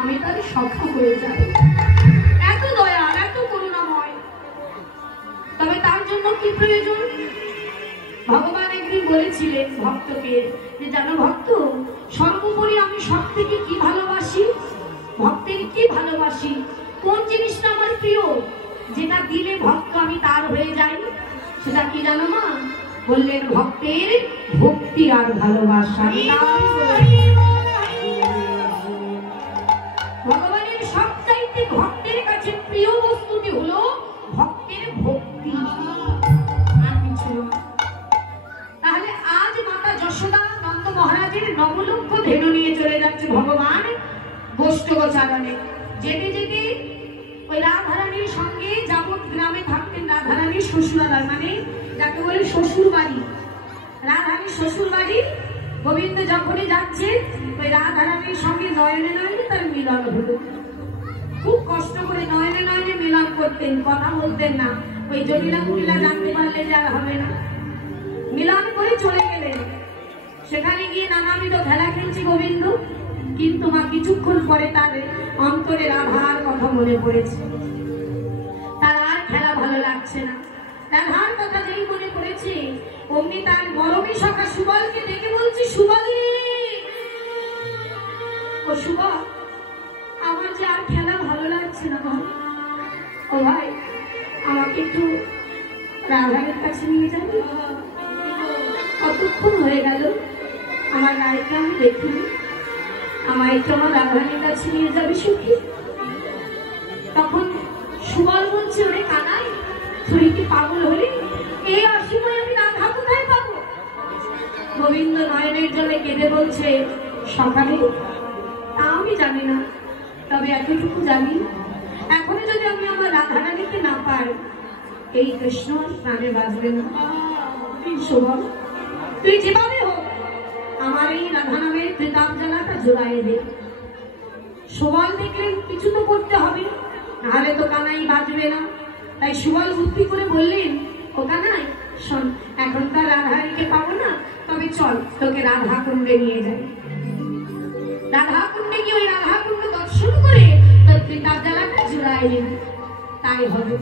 আমি তার সখা হয়ে যাই। এত দয়া, এত করুণাময়। তবে তার জন্য কি প্রয়োজন? ভগবান একদিন বলেছিলেন ভক্তকে যে জানো ভক্ত, সর্বোপরি আমি সব থেকে কি ভালোবাসি, ভক্তের কি ভালোবাসি, কোন জিনিসটা আমার প্রিয়, যেটা দিলে ভক্ত আমি তার হয়ে যাই, সেটা কি জানো মা? বললেন ভক্তের ভক্তি আর ভালোবাসা। ভগবানের সবচাইতে ভক্তের কাছে প্রিয় বস্তুটি হলো ভক্তের ভক্তি, আর কিছু না। তাহলে আজ মাতা যশোদা নন্দ মহারাজের নবলক্ষ ধেনু নিয়ে চলে যাচ্ছে ভগবান গোষ্ঠগোচারণে। যেতে যেতে ওই রাধারানীর সঙ্গে যাবৎ গ্রামে থাকতেন রাধারানীর শ্বশুরালয়, মানে যাকে বলে শ্বশুর বাড়ি, রাধারানীর শ্বশুর বাড়ি। গোবিন্দ যখনই যাচ্ছে ওই রাধারানীর সঙ্গে নয়নে নয়নে তার মিলন হলো। খুব কষ্ট করে নয়নে নয়নে মিলন করতেন, কথা বলতেন না। ওই জটিলা কুটিলা জানতে পারলে যে আর হবে না। মিলন করে চলে গেলেন। সেখানে গিয়ে নানাবিধ খেলা খেলছে গোবিন্দ, কিন্তু মা কিছুক্ষণ পরে তার অন্তরে রাধার কথা মনে পড়েছে। তার আর খেলা ভালো লাগছে না। রাধার কথা যেই মনে পড়েছে অমনি তার মরমী সখা সুবলকে ডেকে বলছে, সুবলি, ও সুবল, আমার যে আর খেলা ভালো লাগছে না ভাই, ও ভাই আমাকে একটু রাধারের কাছে নিয়ে যাবে? কতক্ষণ হয়ে গেল আমার রায়কে আমি দেখিনি, আমায় একটু আমার রাধারানীর কাছে নিয়ে যাবে সুখী? তখন সুবল বলছে, ওরে কানাই, তুই কি পাগল হলি? এই অসময় আমি রাধা কোথায় পাবো? গোবিন্দ নয়নের জলে কেঁদে বলছে, সকালে তা আমি জানি না, তবে এতটুকু জানি, এখনো যদি আমি আমার রাধারানীকে না পাই, এই কৃষ্ণ প্রাণে বাঁচবে না। সুবল, তুই যেভাবে হোক আমার এই রাধা নামের কৃতাঞ্জলাটা জোড়াই দে। সুবল দেখলেন কিছু তো করতে হবে, নাহলে তো কানাই বাঁচবে না। তাই সুবল বুদ্ধি করে বললেন, ও কানাই শোন, এখন তার রাধারানীকে পাবো না, তবে চল তোকে রাধা কুণ্ডে নিয়ে যাই। রাধা কুণ্ডে গিয়ে ওই রাধা কুণ্ড দর্শন করে তোর কৃতাঞ্জলাটা জোড়াই নিন। তাই হবে।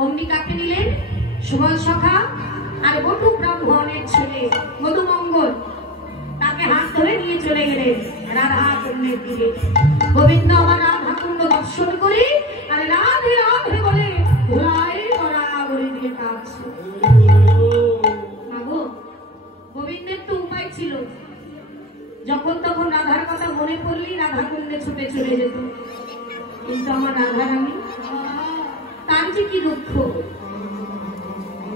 অমনি কাকে নিলেন? সুবল সখা আর বটু ব্রাহ্মণের ছেলে মধুমঙ্গল, তাকে হাত ধরে নিয়ে চলে গেলেন রাধা কুণ্ডের দিকে। গোবিন্দ আমার রাধা কুণ্ড দর্শন করে আর রাধে রাধে বলে ঘোড়ায় গড়াগড়ি দিয়ে কাঁদছে। মাগো, গোবিন্দের তো উপায় ছিল, যখন তখন রাধার কথা মনে পড়লেই রাধা কুণ্ডে ছুটে চলে যেত। কিন্তু আমার রাধারানী, তার যে কি দুঃখ,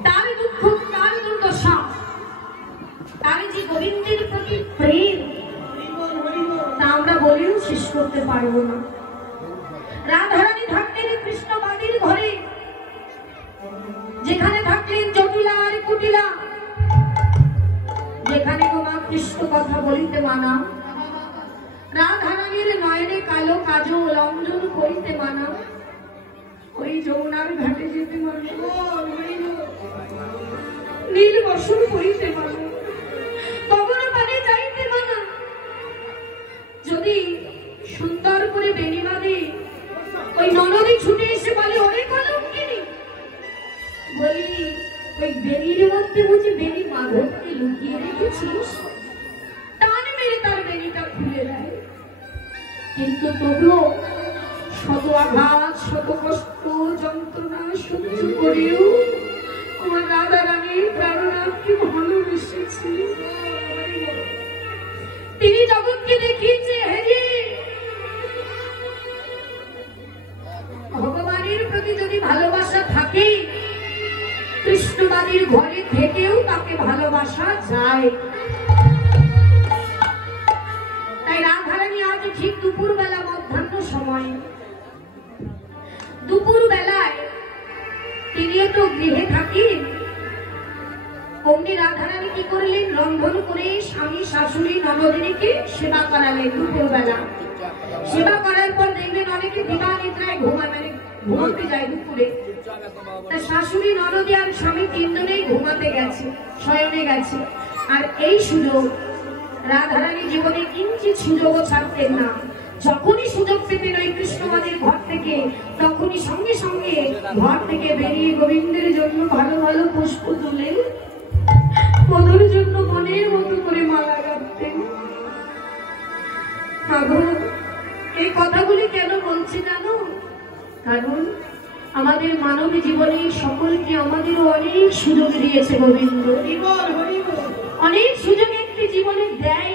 তার দুঃখ, তার দুর্দশা, তার যে গোবিন্দের প্রতি প্রেম, তা আমরা বলেও শেষ করতে পারবো না। রাধারানী থাকতেন কৃষ্ণবাদীর ঘরে, যেখানে থাকলেন জটিলা আর কুটিলা, যেখানে তোমার কৃষ্ণ কথা বলিতে মানা, রাধারানীর নয়নে কালো কাজল অঞ্জন করিতে মানা, ওই যমুনার ঘাটে যেতে মানা, নীল বসন করিতে মানা, গগন পানে যাইতে মানা। যদি সুন্দর করে বেনি বাঁধে ওই ননদী ছুটে এসে বলে, ওরে কলঙ্কিনী, বললি ওই বেনির মধ্যে বুঝি বেনি মাধবকে লুকিয়ে রেখেছিস? টান মেরে তার বেনিটা খুলে দেয়। কিন্তু তবুও শত আঘাত, শত কষ্ট, যন্ত্রণা সহ্য করেও আমার রাধারানীর প্রাণনাথকে ভালোবেসেছে। তিনি জগৎকে দেখিয়েছে, ভগবানের প্রতি যদি ভালোবাসা থাকে, কৃষ্ণবাদীর ঘরে থেকেও তাকে ভালোবাসা যায়। তাই রাধারানী আজ ঠিক দুপুর বেলা, মধ্যাহ্ন সময়, দুপুর বেলায় তিনিও তো গৃহে থাকেন। অমনি রাধারানী কি করলেন? রন্ধন করে স্বামী, শাশুড়ি, ননদিনীকে সেবা করালেন দুপুর বেলা। সেবা করার পর দেখবেন অনেকে দিবা নিদ্রায় ঘুমায়, মানে ঘুমাতে যায় দুপুরে। তা শাশুড়ি, ননদী আর স্বামী তিনজনেই ঘুমাতে গেছে, শয়নে গেছে। আর এই সুযোগ রাধারানী জীবনে কিঞ্চিত সুযোগও ছাড়তেন না। যখনই সুযোগ পেতেন ওই কৃষ্ণবাদের ঘর থেকে, তখনই সঙ্গে সঙ্গে ঘর থেকে বেরিয়ে গোবিন্দের জন্য ভালো ভালো পুষ্প তুলে মধুর জন্য মনের মতো করে মালা গাঁথতেন। এই কথাগুলি কেন বলছি জানো? কারণ আমাদের মানব জীবনে সকলকে আমাদেরও অনেক সুযোগ দিয়েছে গোবিন্দ, অনেক সুযোগ একটি জীবনে দেয়,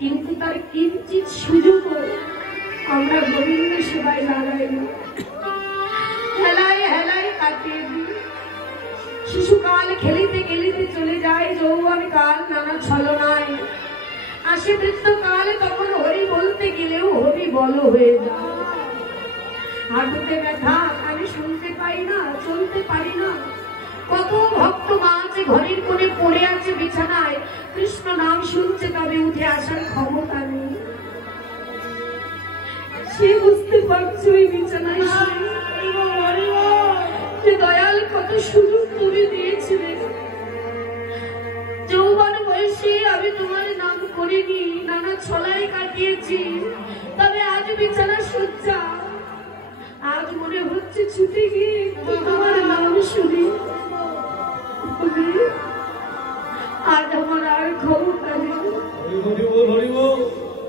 কিন্তু তার কিঞ্চিত সুযোগ আমরা গোবিন্দ সেবায় লাগাই না, হেলায় হেলায় কাটিয়ে দিই। শিশুকাল খেলিতে খেলিতে চলে যায়, যৌবন কাল নানা ছলনায় আসে বৃদ্ধকাল, তখন হরি বলতে গেলেও হরি বল হয়ে যায়। হাঁটুতে ব্যথা, আমি শুনতে পাই না, চলতে পারি না। কত ভক্ত মা আছে ঘরের কোণে পড়ে আছে বিছানায়, কৃষ্ণ নাম শুনছে, তবে উঠে আসার ক্ষমতা নেই। সে বুঝতে পারছে ওই বিছানায় যে দয়াল কত সুযোগ তুমি দিয়েছিলে। যৌবন বয়সে আমি তোমার নাম করিনি, নানা ছলায় কাটিয়েছি, তবে আজ বিছানা সজ্জা, আজ মনে হচ্ছে ছুটে গিয়ে তোমার নাম শুনি। আজ আমার আর ক্ষমতা নেই।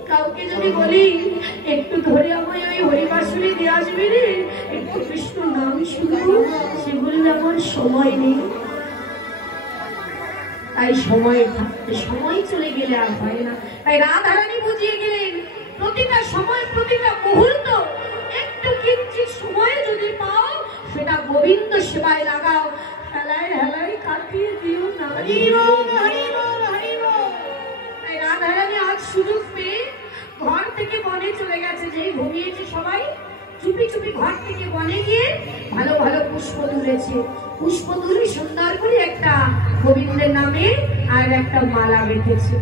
কাউকে যদি বলি একটু ধরে আমায় ওই হরিবাসনে দিয়ে আসবি রে, একটু কৃষ্ণ নাম শুনবো, সে বললে আমার সময় নেই। তাই সময় থাকতে, সময় চলে গেলে আর হয় না। তাই রাধারানী বুঝিয়ে গেলেন প্রতিটা সময়, প্রতিটা মুহূর্ত একটু কিঞ্চিত সময় যদি পাও সেটা গোবিন্দ সেবায় লাগাও, হেলায় হেলায় কাটিয়ে দিও না। তাই রাধারানী আজ সুযোগ পেয়ে ঘর থেকে বনে চলে গেছে, যেই ঘুমিয়েছে সবাই চুপি চুপি ঘর থেকে বনে গিয়ে ভালো ভালো পুষ্প তুলেছে। পুষ্প তুলে সুন্দর করে একটা গোবিন্দের নামে আর একটা মালা গেঁথেছে।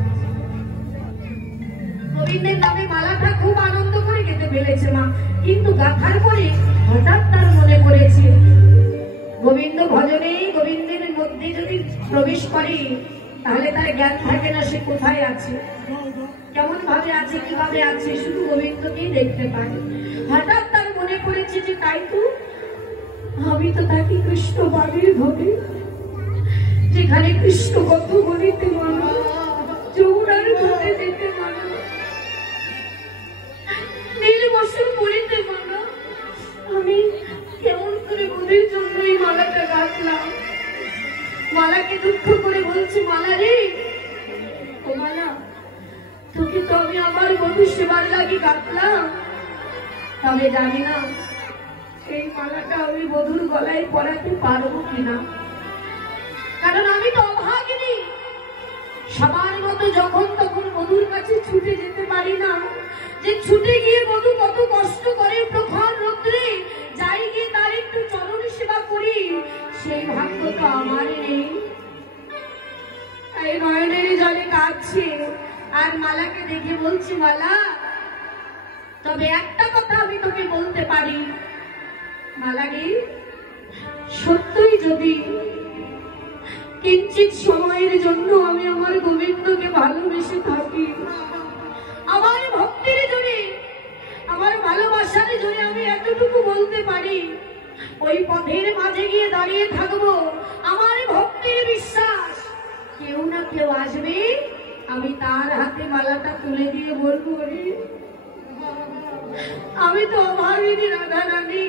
গোবিন্দের নামে মালাটা খুব আনন্দ করে গেঁথে ফেলেছে মা, কিন্তু গাঁথার পরে হঠাৎ তার মনে পড়েছে গোবিন্দ ভজনে, গোবিন্দের মধ্যে যদি প্রবেশ করে তাহলে তার জ্ঞান থাকে না সে কোথায় আছে, কেমন ভাবে আছে, কিভাবে আছে, শুধু গোবিন্দকেই দেখতে পায়। হঠাৎ তার মনে পড়েছে যে তাই তো আমি তো থাকি কৃষ্ণ বাড়ির ঘরে, যেখানে কৃষ্ণ কত গণিতে মানা, যমুনার ঘরে যেতে মানা, নীল বসন পড়িতে মানা। আমি কেমন করে বোধের জন্য এই মালাটা গাঁথলাম। মালাকে দুঃখ করে বলছি, মালা রে, ও মালা, তোকে তো আমি আমার বধূ সেবার লাগি গাঁথলাম, তবে জানি না এই মালাটা আমি বধূর গলায় পরাতে পারবো কিনা, কারণ আমি তো অভাগিনী। সবার মতো যখন তখন বধূর কাছে ছুটে যেতে পারি না, যে ছুটে গিয়ে বধূ কত কষ্ট করে প্রখর রৌদ্রে যাই গিয়ে তার একটু চরণ সেবা করি, সেই ভাগ্য তো আমার নেই। তাই নয়নের জলে কাঁদছে আর মালাকে দেখে বলছি, মালা, তবে একটা কথা আমি তোকে বলতে পারি, মালাকে সত্যই যদি কিঞ্চিত সময়ের জন্য আমি আমার গোবিন্দকে ভালোবেসে থাকি, আমার ভক্তির জোরে, আমার ভালোবাসার জোরে আমি এতটুকু বলতে পারি, ওই পথের মাঝে গিয়ে দাঁড়িয়ে থাকবো। আমার ভক্তির বিশ্বাস কেউ না কেউ আসবে, আমি তার হাতে মালাটা তুলে দিয়ে বলবো, রে আমি তো অভাবিনী রাধারানী,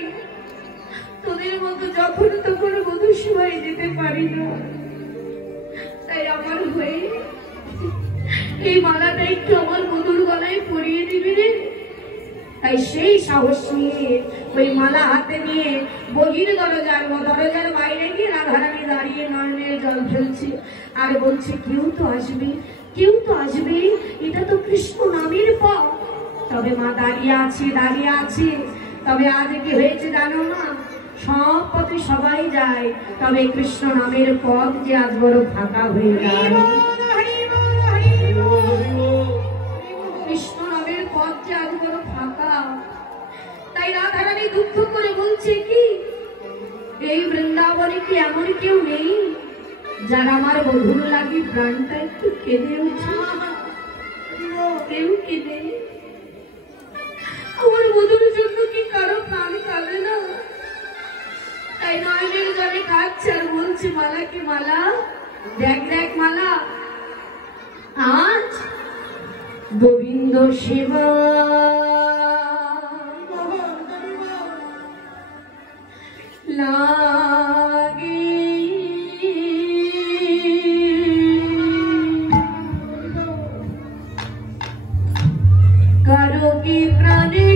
তোদের মতো যখন তখন বধূ সেবায় যেতে পারি না, তাই আমার হয়ে এই মালাটা একটু আমার বধূর গলায় পরিয়ে দিবি রে। তাই সেই সাহস নিয়ে ওই মালা হাতে নিয়ে বহির দরজার বাইরে গিয়ে রাধারানী দাঁড়িয়ে নয়নের জল ফেলছে আর বলছে, কেউ তো আসবে, কেউ তো আসবে, এটা তো কৃষ্ণ নামের পথ। তবে মা দাঁড়িয়ে আছে, দাঁড়িয়ে আছে, তবে আজ কি হয়েছে জানো না, সব পথে সবাই যায়, তবে কৃষ্ণ নামের পথ যে আজ বড় ফাঁকা হয়ে যায়। কৃষ্ণ নামের পথ যে আজ বড় ফাঁকা। তাই রাধারানী দুঃখ করে বলছে কি, এই বৃন্দাবনে কি এমন কেউ নেই যারা আমার বধূর লাগে প্রাণটা একটু কেঁদে উঠে? কেউ কেঁদে কি কারো প্রাণ কাঁদে না? তাই নয়নের জলে কাঁদছে আর বলছে মালা কি মালা, দেখ দেখ মালা, আজ গোবিন্দ সেবা লাগে কারো কি প্রাণে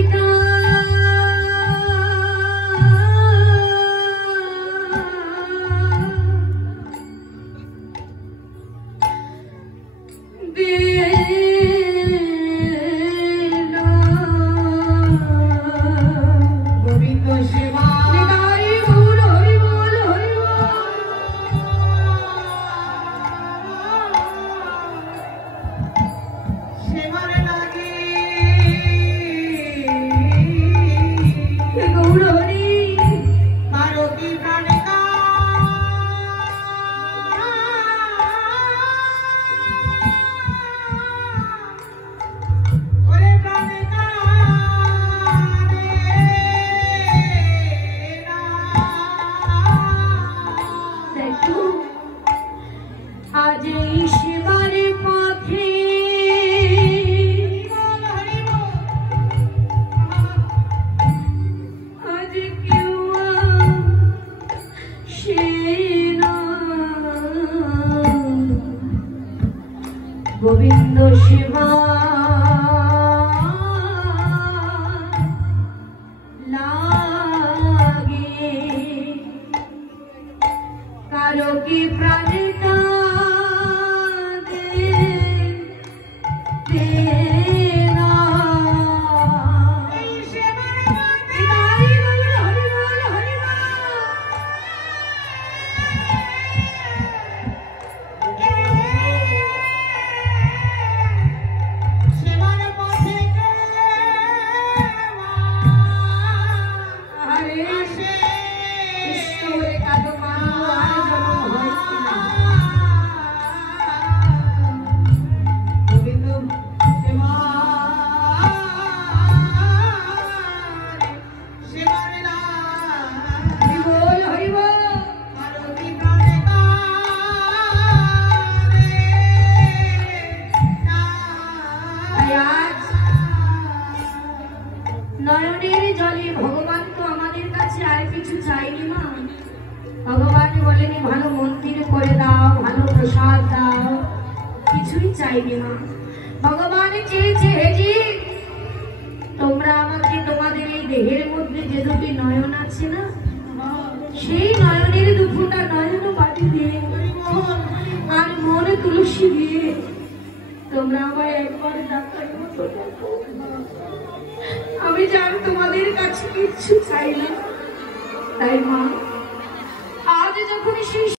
আজ এই সেবার পথে আজ কেউ সে গোবিন্দ সেবা লাগে কারো কি প্রাণে নয়নের জলে ভগবান তো আমাদের কাছে আর কিছু চাইনি মা। ভগবান বলেনি ভালো মন্দির করে দাও, ভালো প্রসাদ দাও, কিছুই চাইনি মা। ভগবান চেয়েছে হেজি তোমরা আমাকে তোমাদের এই দেহের মধ্যে যে দুটি নয়ন আছে না, সেই নয়নের দুফোঁটা নয়ন বাটি দিয়ে আর মনে তুলসী দিয়ে তোমরা আমায় একবার ডাকার মতো ডাকো। আমি জানি তোমাদের কাছে কিচ্ছু চাই না, তাই মা আজ যখন সেই